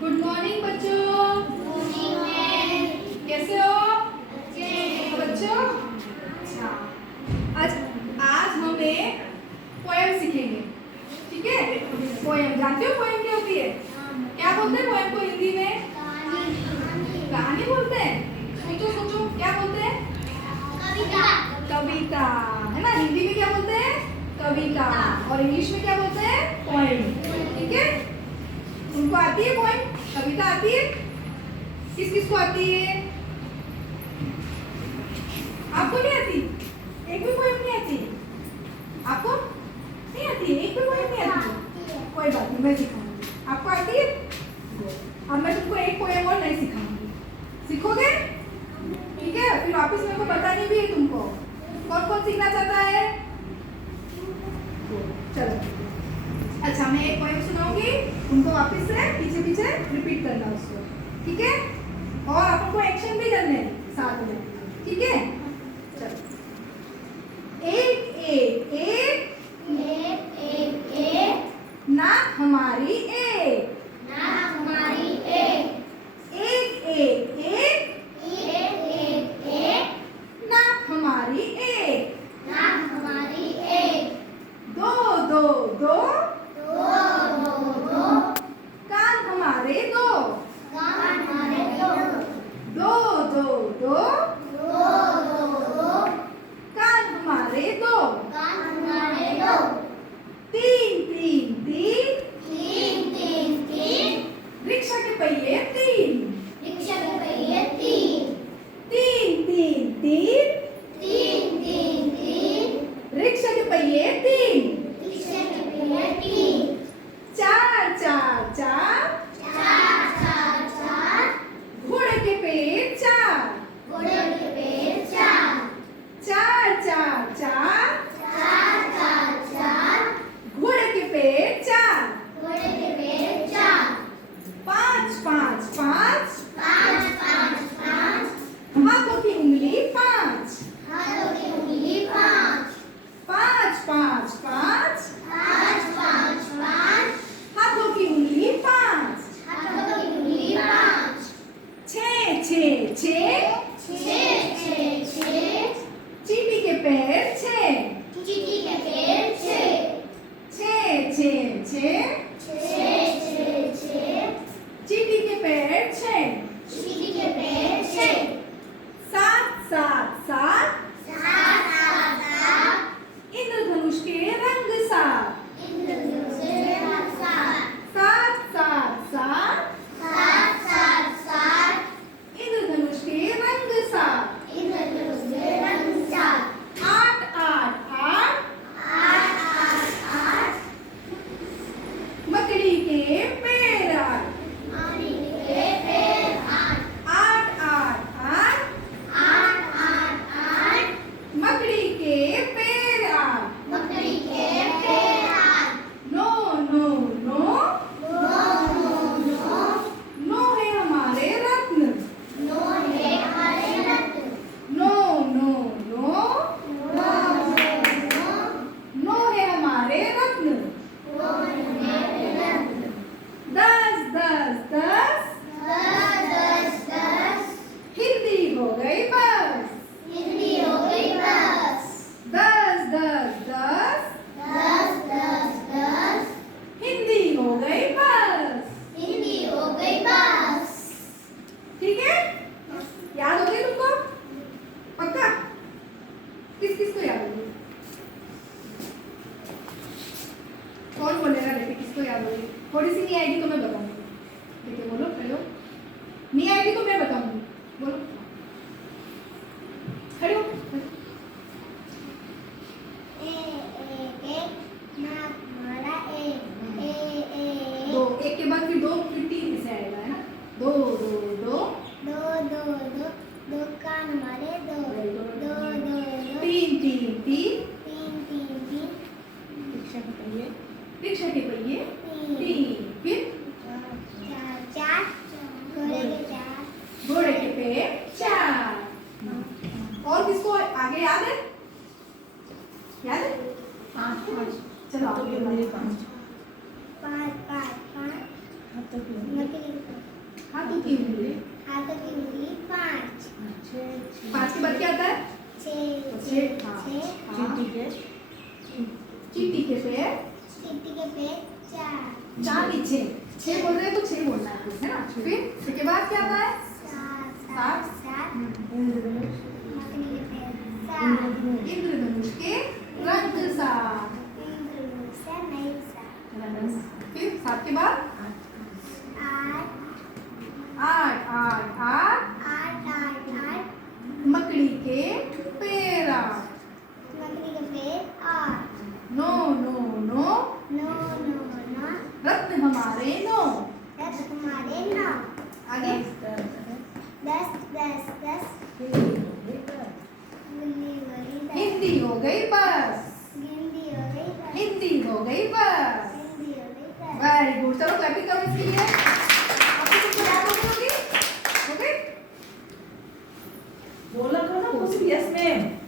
Good morning बच्चों। कैसे हो बच्चों? अच्छा, आज आज हम एक पोएम सीखेंगे। ठीक है? पोएम जानते हो पोएम क्या होती है? क्या बोलते हैं पोएम को हिंदी में? कहानी बोलते हैं। सोचो सोचो क्या बोलते हैं? कविता है ना। हिंदी में क्या बोलते हैं? कविता। और इंग्लिश में क्या बोलते हैं? पोएम। ठीक है? तुमको आती है पोएम? कविता आती है? किस किस को आती है? आपको नहीं आती? एक भी पोएम नहीं आती? आपको नहीं आती है? एक भी पोएम नहीं आती? कोई बात नहीं, मैं सिखाऊंगी। आपको आती है? अब मैं तुमको एक पोएम और नहीं सिखाऊंगी। सीखोगे? ठीक है, फिर वापस मेरे को बतानी भी है तुमको। कौन कौन सीखना चाहता है? चलो, अच्छा मैं एक पोएम सुनाऊंगी, तुमको वापस से पीछे पीछे रिपीट करना उसको। ठीक है? और आपको एक्शन भी करने हैं साथ में। ठीक है? चलो, एक एक एक ना हमारी एक, एक एक एक ना हमारी एक, दो दो दो कान हमारे दो, दो दो दो कान हमारे दो, तीन तीन तीन रिक्शा के पहिए तीन, तीन तीन तीन रिक्शा के पहिए तीन, चार चार चार घोड़े के पैर चार, चार चार चार घोड़े के पैर चार, पाँच पाँच पाँच हाथों की उंगली पाँच, पाँच पाँच पाँच हाथों की उंगली पाँच, छः छः छः चींटी के पैर छः, छः छः छः चींटी के पैर छः, सात सात सात इंद्रधनुष के रंग सात, सात सात सात इंद्रधनुष के रंग सात, आठ आठ आठ मकड़ी के पैर आठ, आठ आठ आठ मकड़ी के पैर आठ, नो नो नो नो है हमारे रत्न, नो नो नो नो है हमारे रत्न, दस दस दस हिंदी हो गई बस, दस दस दस हिंदी हो गई बस। ठीक है? याद हो गई तुमको? पक्का? किस किस को याद होगी? कौन बोलेगा? देखिए किसको याद होगी? थोड़ी सी नहीं आएगी तो मैं बताऊंगी। ठीक है, बोलो खड़े हो। नहीं आएगी तो मैं बताऊंगी। बोलो खड़े हो। दो, एक के बाद फिर दो, फिर तीन से आएगा, है ना? दो दो दो तीन तीन तीन रिक्शा के पहिए तीन, फिर घोड़े के पैर चार। और किसको आगे याद है? याद है? चलो आगे बढ़ो। 5 5 5 5 की उंगली। हाथों की उंगली 5। 5 के बाद क्या आता है? 6। चींटी के पैर। चींटी के पैर 4। 4 नहीं 6। 6 बोल रहे हैं तो 6 बोलना है, है ना? फिर उसके बाद क्या आता है? 7। मकड़ी के पैर 7। इंद्रधनुष के रंग 7। इंद्रधनुष से नहीं 7। फिर 7 के बाद 8। 8 मकड़ी के पैर 8। मकड़ी के पैर 8। 9 रत्न हमारे 9। रथ हमारे 9। आगे 10 गुल्ली गई 10। हिंदी हो गई बस। गिनती हो गई 10। हिंदी हो गई बस। हिंदी हो गई 10। Very good. चलो क्लैपिंग करो इसके लिए। आपको कुछ याद होगी? ओके बोला करो ना कुछ यस में